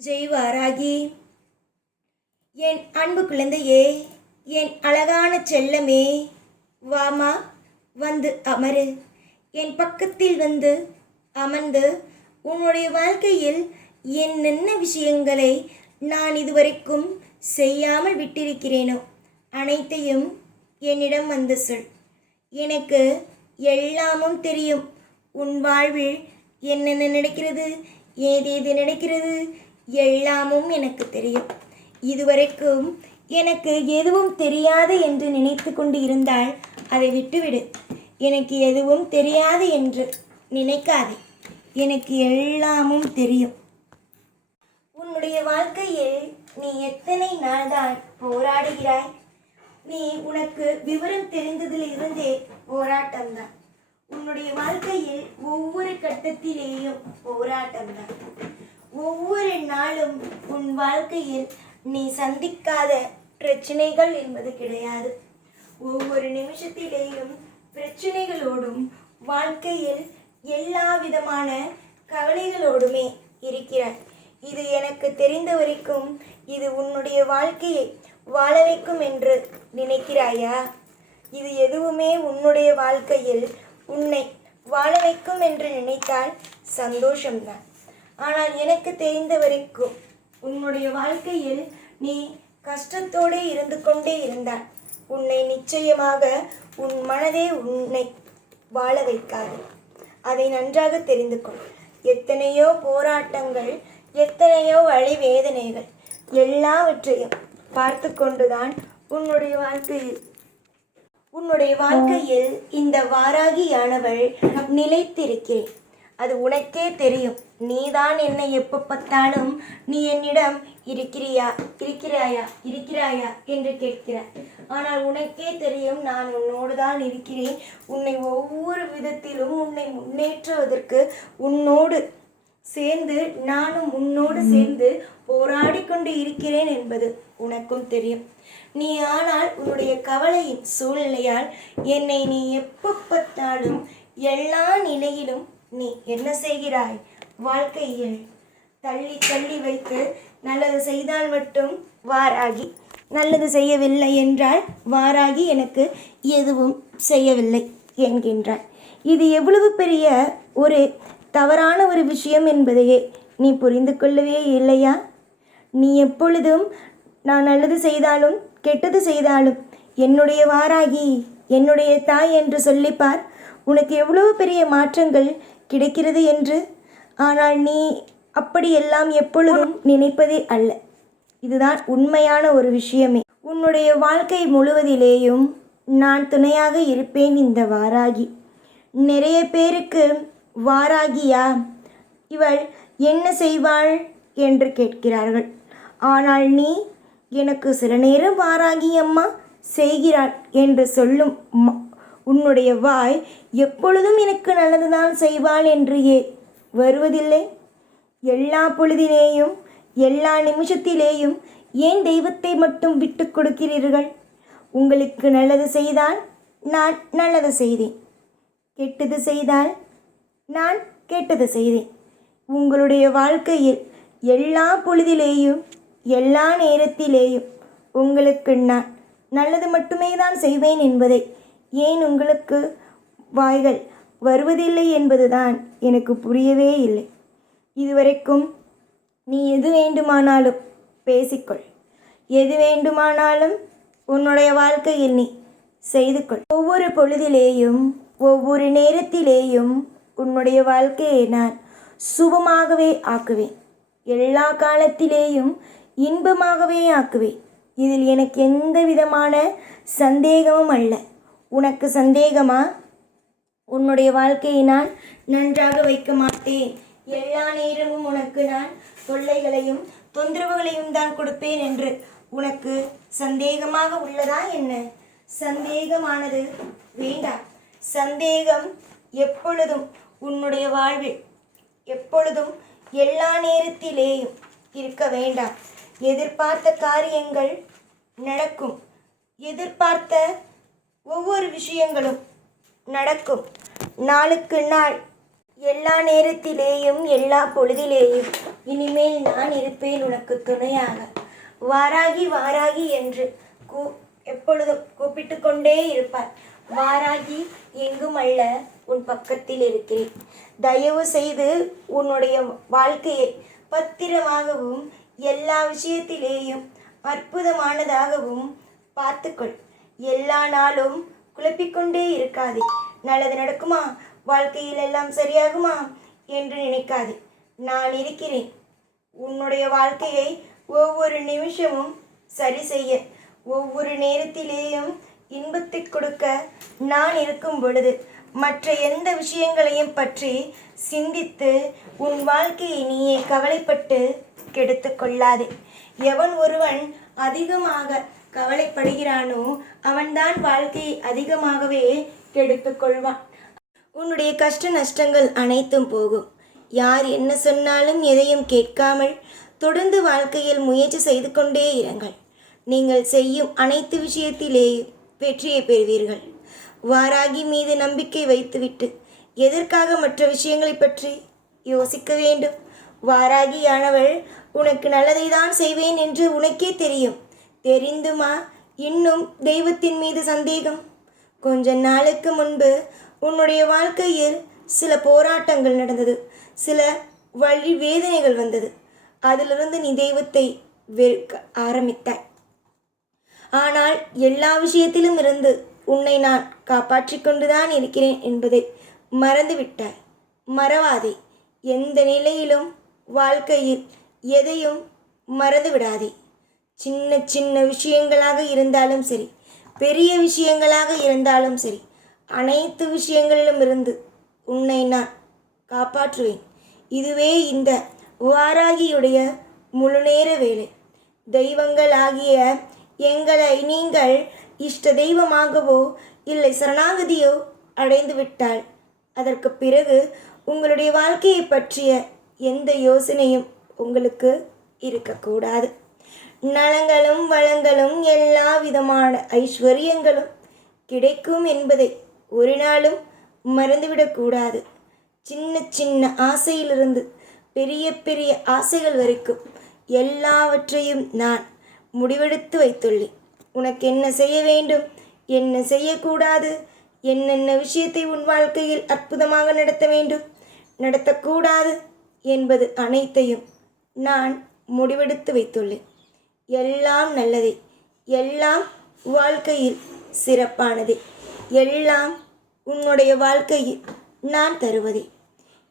ஜெய்வாராகி என் அன்பு குழந்தையே என் அழகான செல்லமே வாமா வந்து அமரு. என் பக்கத்தில் வந்து அமர்ந்து உன்னுடைய வாழ்க்கையில் என்னென்ன விஷயங்களை நான் இதுவரைக்கும் செய்யாமல் விட்டிருக்கிறேனோ அனைத்தையும் என்னிடம் வந்து சொல். எனக்கு எல்லாமும் தெரியும். உன் வாழ்வில் என்னென்ன நடக்கிறது ஏதேது நடக்கிறது எல்லாமும் எனக்கு தெரியும். இதுவரைக்கும் எனக்கு எதுவும் தெரியாது என்று நினைத்து கொண்டு இருந்தால் அதை விட்டுவிடு. எனக்கு எதுவும் தெரியாது என்று நினைக்காதே. எனக்கு எல்லாமும் தெரியும். உன்னுடைய வாழ்க்கையில் நீ எத்தனை நாள்தான் போராடுகிறாய்? நீ உனக்கு விவரம் தெரிந்ததிலிருந்தே போராட்டம்தான். உன்னுடைய வாழ்க்கையில் ஒவ்வொரு கட்டத்திலேயும் போராட்டம்தான். ஒவ்வொரு நாளும் உன் வாழ்க்கையில் நீ சந்திக்காத பிரச்சனைகள் என்பது கிடையாது. ஒவ்வொரு நிமிஷத்திலேயும் பிரச்சனைகளோடும் வாழ்க்கையில் எல்லா விதமான கவலைகளோடுமே இருக்கிறாய். இது எனக்கு தெரிந்த வரைக்கும் இது உன்னுடைய வாழ்க்கையை வாழ வைக்கும் என்று நினைக்கிறாயா? இது எதுவுமே உன்னுடைய வாழ்க்கையில் உன்னை வாழ வைக்கும் என்று நினைத்தால் சந்தோஷம்தான். ஆனால் எனக்கு தெரிந்த வரைக்கும் உன்னுடைய வாழ்க்கையில் நீ கஷ்டத்தோடு இருந்து கொண்டே இருந்தாய். உன்னை நிச்சயமாக உன் மனதே உன்னை வாழ வைக்காது. அதை நன்றாக தெரிந்து கொள். எத்தனையோ போராட்டங்கள் எத்தனையோ வழி வேதனைகள் எல்லாவற்றையும் பார்த்து கொண்டுதான் உன்னுடைய வாழ்க்கையில் உன்னுடைய வாழ்க்கையில் இந்த வாராகியானவள் நிலைத்திருக்கிறேன். அது உனக்கே தெரியும். நீதான் என்னை எப்போ பார்த்தாலும் நீ என்னிடம் இருக்கிறியா? இருக்கிறாயா? இருக்கிறாயா? என்று கேட்கிறாய் ஆனால் உனக்கே தெரியும் நான் உன்னோடு தான் இருக்கிறேன். உன்னை ஒவ்வொரு விதத்திலும் உன்னை முன்னேற்றுவதற்கு உன்னோடு சேர்ந்து நானும் உன்னோடு சேர்ந்து போராடி கொண்டு இருக்கிறேன் என்பது உனக்கும் தெரியும். நீ ஆனால் உன்னுடைய கவலையின் சூழ்நிலையால் என்னை நீ எப்போ பார்த்தாலும் எல்லா நிலையிலும் நீ என்ன செய்கிறாய்? வாழ்க்கையில் தள்ளி தள்ளி வைத்து நல்லது செய்தால் மட்டும் வாராகி நல்லது செய்யவில்லை என்றால் வாராகி எனக்கு எதுவும் செய்யவில்லை என்கின்றார் இது எவ்வளவு பெரிய ஒரு தவறான ஒரு விஷயம் என்பதையே நீ புரிந்து கொள்ளவே இல்லையா? நீ எப்பொழுதும் நான் நல்லது செய்தாலும் கெட்டது செய்தாலும் என்னுடைய வாராகி என்னுடைய தாய் என்று சொல்லிப்பார். உனக்கு எவ்வளவு பெரிய மாற்றங்கள் கிடைக்கிறது என்று ஆனால் நீ அப்படியெல்லாம் எப்பொழுதும் நினைப்பதே அல்ல. இதுதான் உண்மையான ஒரு விஷயமே. உன்னுடைய வாழ்க்கை முழுவதிலேயும் நான் துணையாக இருப்பேன் இந்த வாராகி. நிறைய பேருக்கு வாராகியா? இவள் என்ன செய்வாள் என்று கேட்கிறார்கள். ஆனால் நீ எனக்கு சில நேரம் வாராகி அம்மா செய்கிறாள் என்று சொல்லும் உன்னுடைய வாய் எப்பொழுதும் எனக்கு நல்லதுதான் செய்வாள் என்று ஏ வருவதில்லை. எல்லா பொழுதிலேயும் எல்லா நிமிஷத்திலேயும் ஏன் தெய்வத்தை மட்டும் விட்டு கொடுக்கிறீர்கள்? உங்களுக்கு நல்லது செய்தால் நான் நல்லது செய்தேன். கெட்டது செய்தால் நான் கெட்டது செய்தேன். உங்களுடைய வாழ்க்கையில் எல்லா பொழுதிலேயும் எல்லா நேரத்திலேயும் உங்களுக்கு நான் நல்லது மட்டுமே தான் செய்வேன் என்பதை ஏன் உங்களுக்கு வாய்கள் வருவதில்லை என்பதுதான் எனக்கு புரியவே இல்லை. இதுவரைக்கும் நீ எது வேண்டுமானாலும் பேசிக்கொள். எது வேண்டுமானாலும் உன்னுடைய வாழ்க்கையில் நீ செய்து கொள். ஒவ்வொரு பொழுதிலேயும் ஒவ்வொரு நேரத்திலேயும் உன்னுடைய வாழ்க்கையை நான் சுபமாகவே ஆக்குவேன். எல்லா காலத்திலேயும் இன்பமாகவே ஆக்குவேன். இதில் எனக்கு எந்த விதமான சந்தேகமும் அல்ல. உனக்கு சந்தேகமா? உன்னுடைய வாழ்க்கையை நான் நன்றாக வைக்க மாட்டேன். எல்லா நேரமும் உனக்கு நான் தொல்லைகளையும் தொந்தரவுகளையும் தான் கொடுப்பேன் என்று உனக்கு சந்தேகமாக உள்ளதா என்ன? சந்தேகமானது வேண்டாம். சந்தேகம் எப்பொழுதும் உன்னுடைய வாழ்வில் எப்பொழுதும் எல்லா நேரத்திலேயும் இருக்க வேண்டாம். எதிர்பார்த்த காரியங்கள் நடக்கும். எதிர்பார்த்த ஒவ்வொரு விஷயங்களும் நடக்கும். நாளுக்கு நாள் எல்லா நேரத்திலேயும் எல்லா பொழுதிலேயும் இனிமேல் நான் இருப்பேன் உனக்கு துணையாக. வாராகி வாராகி என்று கூ எப்பொழுதும் கூப்பிட்டு கொண்டே இருப்பார் வாராகி எங்கும் அல்ல உன் பக்கத்தில் இருக்கிறேன். தயவு செய்து உன்னுடைய வாழ்க்கையை பத்திரமாகவும் எல்லா விஷயத்திலேயும் அற்புதமானதாகவும் பார்த்துக்கொள். எல்லா நாளும் குழப்பிக்கொண்டே இருக்காதே. நல்லது நடக்குமா? வாழ்க்கையில் எல்லாம் சரியாகுமா? என்று நினைக்காதே. நான் இருக்கிறேன். உன்னுடைய வாழ்க்கையை ஒவ்வொரு நிமிஷமும் சரி செய்ய ஒவ்வொரு நேரத்திலேயும் இன்பத்தை கொடுக்க நான் இருக்கும் பொழுது மற்ற எந்த விஷயங்களையும் பற்றி சிந்தித்து உன் வாழ்க்கையை நீயே கவலைப்பட்டு கெடுத்து கொள்ளாதே. எவன் ஒருவன் அதிகமாக கவலைப்படுகிறானோ அவன்தான் வாழ்க்கையை அதிகமாகவே கெடுத்து கொள்வான் உன்னுடைய கஷ்ட நஷ்டங்கள் அனைத்தும் போகும். யார் என்ன சொன்னாலும் எதையும் கேட்காமல் தொடர்ந்து வாழ்க்கையில் முயற்சி செய்து கொண்டே இருங்கள். நீங்கள் செய்யும் அனைத்து விஷயத்திலேயும் வெற்றியை பெறுவீர்கள். வாராகி மீது நம்பிக்கை வைத்துவிட்டு எதற்காக மற்ற விஷயங்களை பற்றி யோசிக்க வேண்டும்? வாராகியானவள் உனக்கு நல்லதை தான் செய்வேன் என்று உனக்கே தெரியும். தெரிந்துமா? இன்னும் தெய்வத்தின் மீது சந்தேகம்? கொஞ்ச நாளுக்கு முன்பு உன்னுடைய வாழ்க்கையில் சில போராட்டங்கள் நடந்தது. சில வழி வேதனைகள் வந்தது. அதிலிருந்து நீ தெய்வத்தை வெறுக்க ஆரம்பித்தாய். ஆனால் எல்லா விஷயத்திலும் இருந்து உன்னை நான் காப்பாற்றி கொண்டுதான் இருக்கிறேன் என்பதை மறந்துவிட்டாய். மறவாதே. எந்த நிலையிலும் வாழ்க்கையில் எதையும் மறந்து விடாதே சின்ன சின்ன விஷயங்களாக இருந்தாலும் சரி பெரிய விஷயங்களாக இருந்தாலும் சரி அனைத்து விஷயங்களிலும் இருந்து உன்னை நான் காப்பாற்றுவேன். இதுவே இந்த வாராகியுடைய முழுநேர வேலை. தெய்வங்களாகிய எங்களை நீங்கள் இஷ்ட தெய்வமாகவோ இல்லை சரணாகதியோ அடைந்து விட்டால் அதற்கு பிறகு உங்களுடைய வாழ்க்கையை பற்றிய எந்த யோசனையும் உங்களுக்கு இருக்கக்கூடாது. நலங்களும் வளங்களும் எல்லா விதமான ஐஸ்வர்யங்களும் கிடைக்கும் என்பதை ஒரு நாளும் மறந்துவிடக்கூடாது சின்ன சின்ன ஆசையிலிருந்து பெரிய பெரிய ஆசைகள் வரைக்கும் எல்லாவற்றையும் நான் முடிவெடுத்து வைத்துள்ளேன். உனக்கு என்ன செய்ய வேண்டும்? என்ன செய்யக்கூடாது? என்னென்ன விஷயத்தை உன் வாழ்க்கையில் அற்புதமாக நடத்த வேண்டும்? நடத்தக்கூடாது என்பது அனைத்தையும் நான் முடிவெடுத்து வைத்துள்ளேன். எல்லாம் நல்லதே. எல்லாம் வாழ்க்கையில் சிறப்பானதே. எல்லாம் உன்னுடைய வாழ்க்கையில் நான் தருவதே.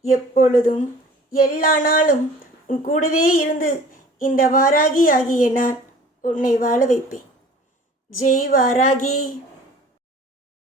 எப்பொழுதும் எல்லா நாளும் உன் கூடவே இருந்து இந்த வாராகி ஆகிய நான் உன்னை வாழ வைப்பேன். ஜெய் வாராகி.